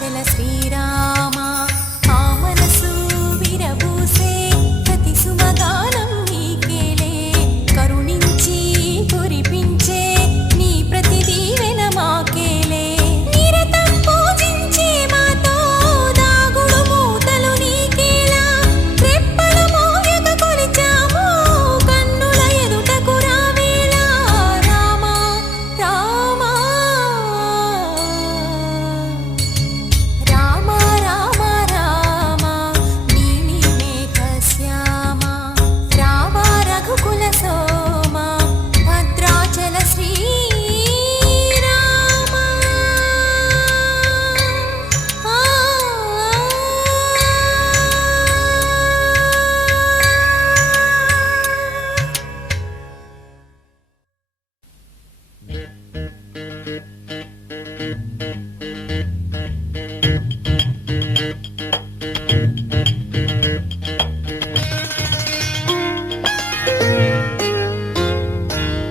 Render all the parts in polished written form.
భద్రాచల శ్రీరామ ఆ మనసు విరబూసే ప్రతి సుమగానం నీకేలే కరుణించి కురిపించే నీ ప్రతి దీవెన మాకేలే నిరతం పూజించే మాతో దాగుడు మూతలు నీకేలా రెప్పలు మోయక కొలిచాము కన్నుల ఎదుటకు రావేలా రామ రామ రామ రామ రామ నీలి మేఘ శ్యామ రామ రఘుకుల సోమ భద్రాచల శ్రీరామ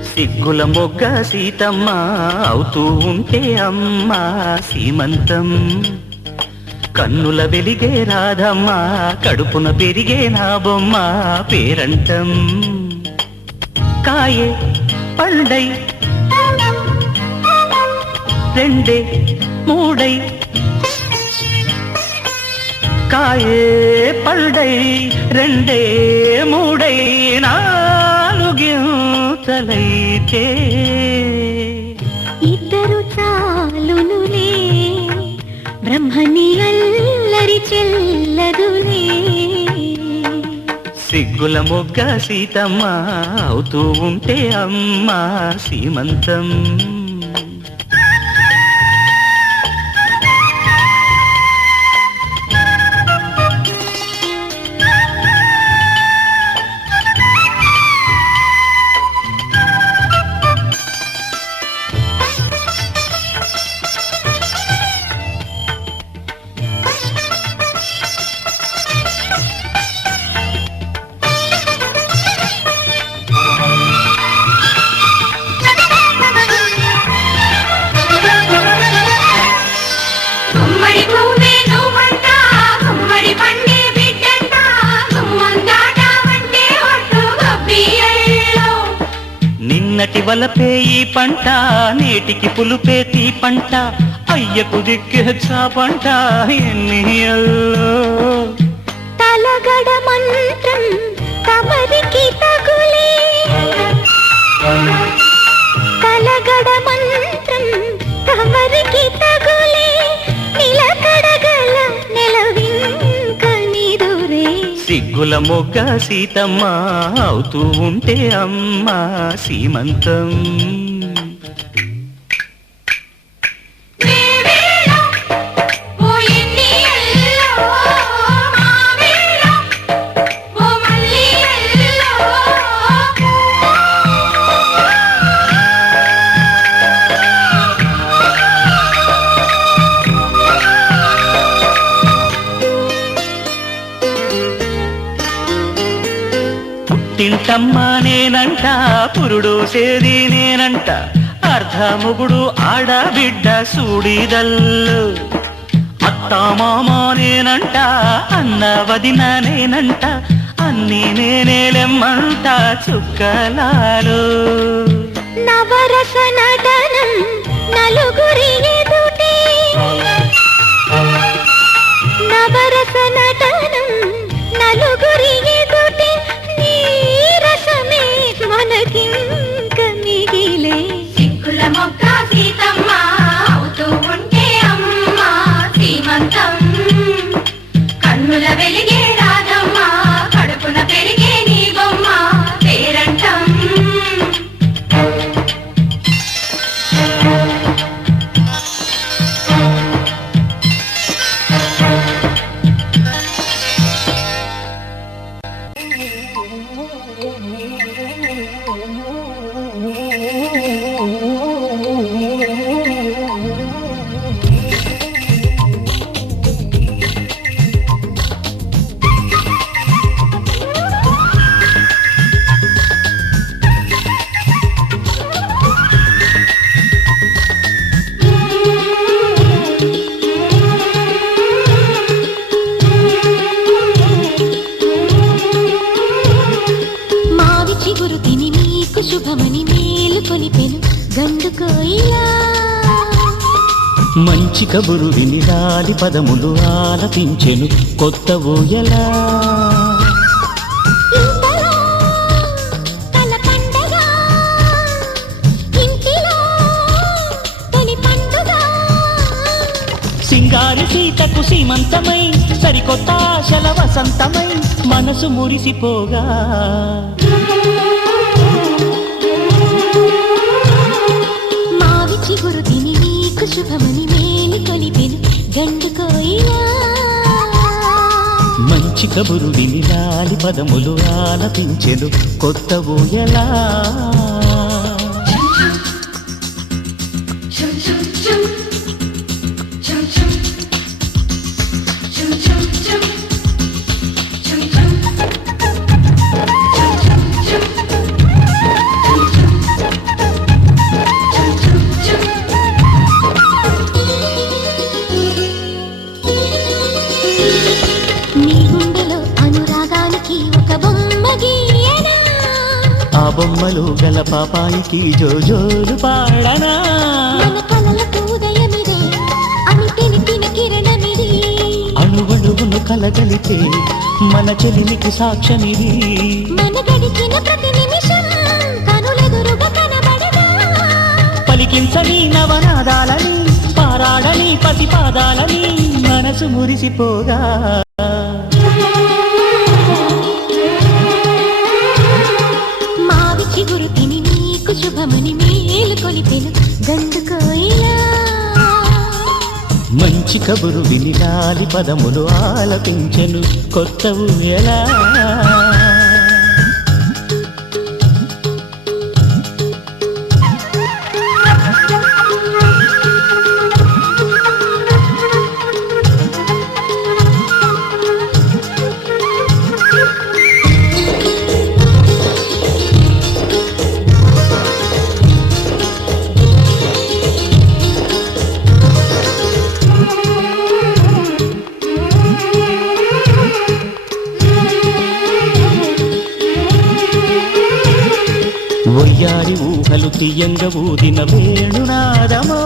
సిగ్గుల మొగ్గ సీతమ్మ అవుతూ ఉంటే అమ్మ సీమంతం కన్నుల వెలిగే రాధమ్మ కడుపున పెరిగే నా బొమ్మ పేరంటం కాయే పండై రెండే మూడై కాయే పళ్ళై రెండే మూడై నాలుగింతలైతే ఇద్దరు చాలునులే బ్రహ్మని అల్లరి చెల్లదులే సిగ్గుల మొగ్గ సీతమ్మ అవుతూ ఉంటే అమ్మ సీమంతం గుమ్మడి పువ్వే నువ్వంట గుమ్మడి పండే బిడ్డంట గుమ్మందాట వంటే ఒట్టు గబ్బియల్లో నిన్నటి వలపే ఈ పంట నేటికి పులుపే తీ పంట అయ్యకు దిక్కే చాపంట ఎన్నియల్లో తలగడ మంత్రం తమరికి తగులే తలగడ మంత్రం తమరికి తగులే నిలకడగల నెలవింక నిదురే సిగ్గుల మొగ్గ సీతమ్మ అవుతూ ఉంటే అమ్మ సీమంతం వేవేళ ఓ ఎన్నియల్లో మావేళ ఓ మల్లియల్లో పుట్టింటమ్మ నేనంట పురుడోసేది నేనంట అర్ధముగుడు ఆడబిడ్డ సూడిదల్లు అత్తామామ నేనంట అన్న వదిన నేనంట అన్ని నేనేలెమ్మంట చుక్కలాలు నవరస నటనం నలుగురి ఎదుటే నవరస నటనం నలుగురి ఎదుటే నీరసమే మనకింక మిగిలే సిగ్గుల మొగ్గ సీతమ్మ అవుతూ ఉంటే అమ్మ సీమంతం కన్నుల వెలిగే రాధమ్మ కడుపున పెరిగే నీ బొమ్మ పేరంటం మంచి కబురు విని లాలి పదములు ఆలపించెను కొత్త ఊయలా. ఇంతలో తల పండగ, ఇంటిలో తొలి పండుగ. సింగారి సీతకు సీమంతమై సరికొత్త ఆశల వసంతమై మనసు మురిసిపోగా. మావి చిగురు తిని నీకు శుభమని మేలు కొలిపెను గండు కోయిలా. మంచి కబురు విని లాలి పదములు ఆలపించెను కొత్త ఊయలా. నీ గుండెలో అనురాగానికి ఒక బొమ్మ గీయనా. ఆ బొమ్మలు గల పాపాయికి జోజోలు పాడనా. మన కలలకు ఉదయమిదే అని తెలిపిన కిరణమిది. అణువణువును కలగలితే మన చెలిమికి సాక్ష్యమిది. మన గడిచిన ప్రతి నిమిషం కనులెదురుగా కనబడదా. పలికించని నవనాదాలని పారాడని పసిపాదాలని మనసు మురిసిపోగా. మావి చిగురు తిని నీకు శుభమని మేలు కొలిపెను గండు కోయిలా. మంచి కబురు విని లాలి పదములు ఆలపించెను కొత్త ఊయలా. ఒయ్యారి ఊహలు తీయంగ ఊదిన వేణునాదమో.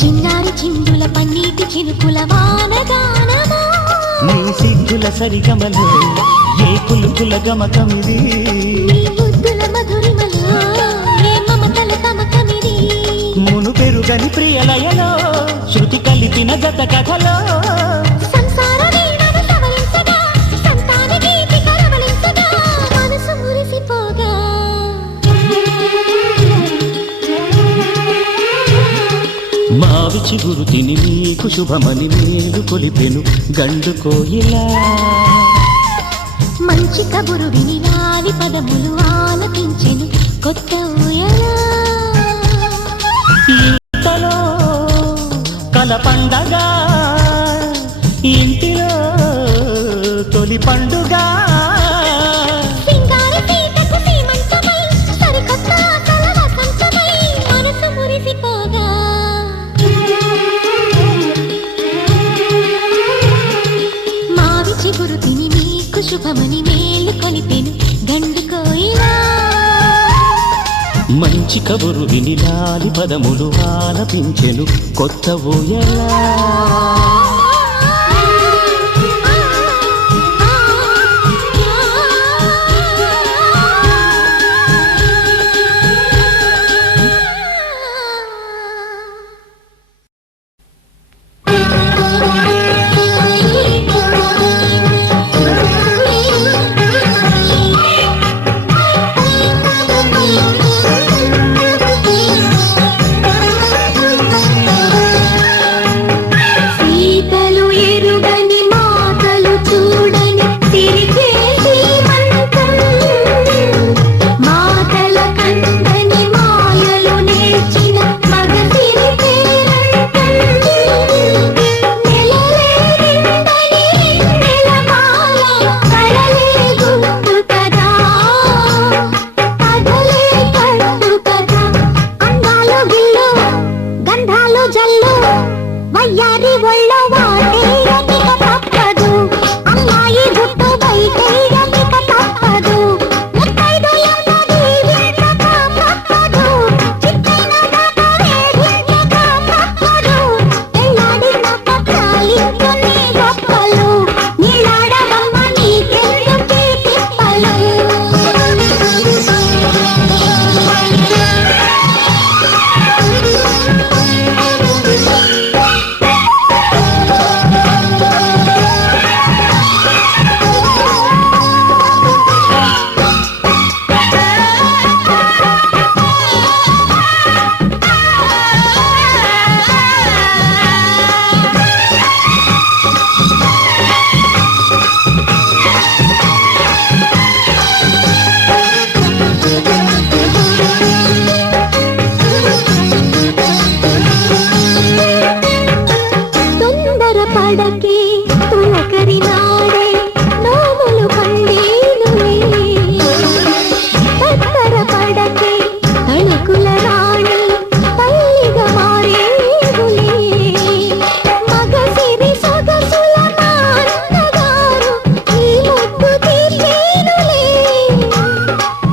చిన్నారి చిందుల పన్నీటి చినుకుల వానగానమో. నీ సిగ్గుల సరిగమలో ఏ కులుకుల గమకమిది. నీ బుద్ధుల మధురిమలో ఏ మమతల తమకమిది. మును పెరుగని ప్రియలయలో శృతి కలిపిన గత కథలో. సంసార వీణను సవరించగా సంతాన గీతి కరవలించగా మనసు మురిసిపోగా. మావి చిగురు తిని నీకు శుభమని మేలు కొలిపెను గండు కోయిలా. మంచి కబురు విని లాలి పదములు ఆలపించెను కొత్త ఊయలా. ఇంతలో కల పండగ, ఇంటిలో తొలి పండుగ. సింగారి సీతకు సీమంతమై సరికొత్త ఆశల వసంతమై మనసు మురిసిపోగా. మావి చిగురు తిని నీకు శుభమని మేలు కొలిపెను గండు కోయిలా. మంచి కబురు విని లాలి పదములు ఆలపించెను కొత్త ఊయలా. పడకే తులకరి నాడే నోములు పండేనులే తత్తర పడకే తణుకుల రాణి తల్లిగా మారేనులే మగసిరి సొగసుల నాన్నగారు ఈ ముద్దు తీర్చేనులే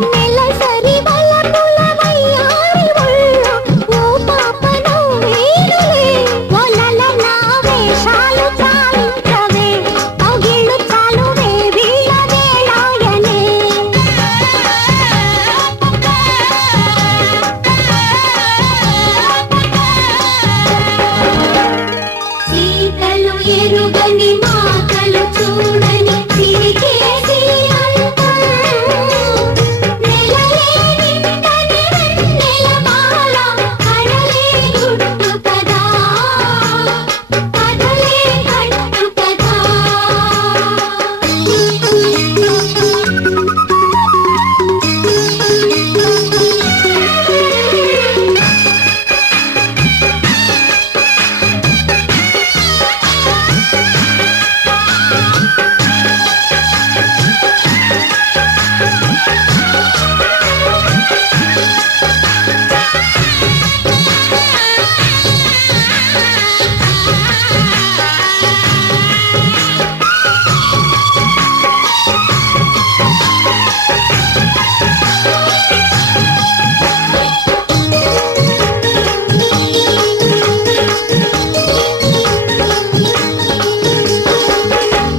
నెలసరి వలపుల వయ్యారి ఒళ్ళో ఓ పాప నవ్వేనులే ఒలలలా వేషాలు చాలించవే పగిళ్ళు చాలువే వీళ్ళ వేళాయనే సీతలు ఎరుగని మాటలు చూడని తిరిగేసి అంతం నెలలే నిండని వెన్నెల మాల కడలే గుట్టు కదా కథలే కట్టు కదా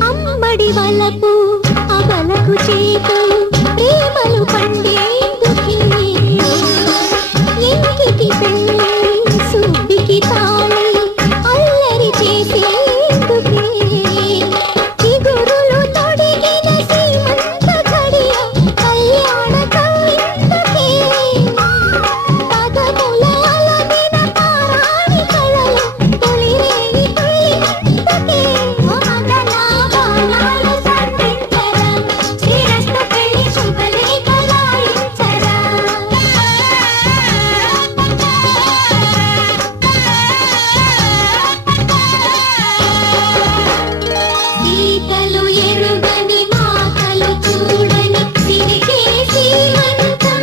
అమ్మడి వలపు అబలకు చేతు ప్రేమలు పండేందుకే ఇంటికి పెళ్ళి సుబ్బికి తాళి అల్లరి చేసేందుకే చిగురులు తొడిగిన సీమంత ఘడియ కళ్యాణ కవిందుకే పదముల అలమిన పారాణి కళలు తొలిరేగి తొలిందుకే ఓ మగనా బాణాలు సంధించరా శ్రీరస్తు పెళ్లి శుభలేఖ రాయించరా సీతలు ఎరుగని మాటలు చూడని తిరిగేసి అంతం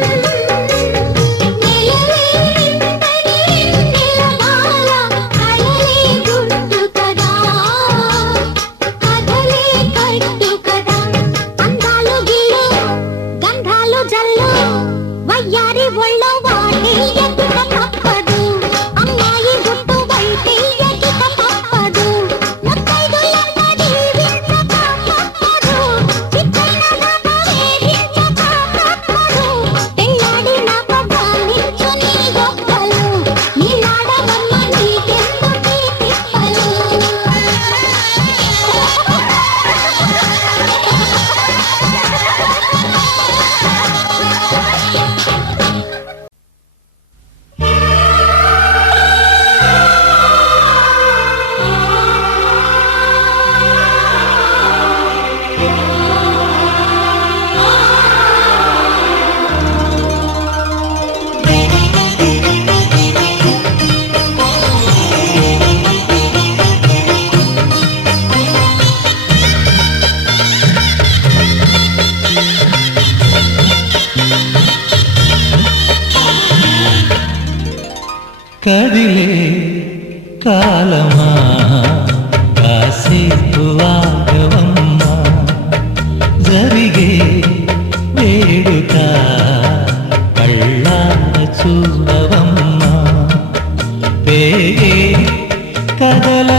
నెలలే నిండని వెన్నెల మాల కడలే గుట్టు కదా కథలే కట్టు కదా అందాలు గిల్లు గంధాలు జల్లు వయ్యారి ఒళ్ళో వాటి ఎదుట తప్పదు అమ్మాయి గుట్టు బయట ఎదుట తప్పదు ముత్తైదులన్న దీవించక తప్పదు చిత్తైన నాట వేధించక తప్పదు పెళ్ళాడిన పదాలించు నీ గొప్పలు నీలాడవమ్మ నీకెందుకీ తిప్పలు కదిలే కాలమా కాసేపు ఆగవమ్మా జరిగే వేడుక కళ్ళార చూడవమ్మా పేగే కదల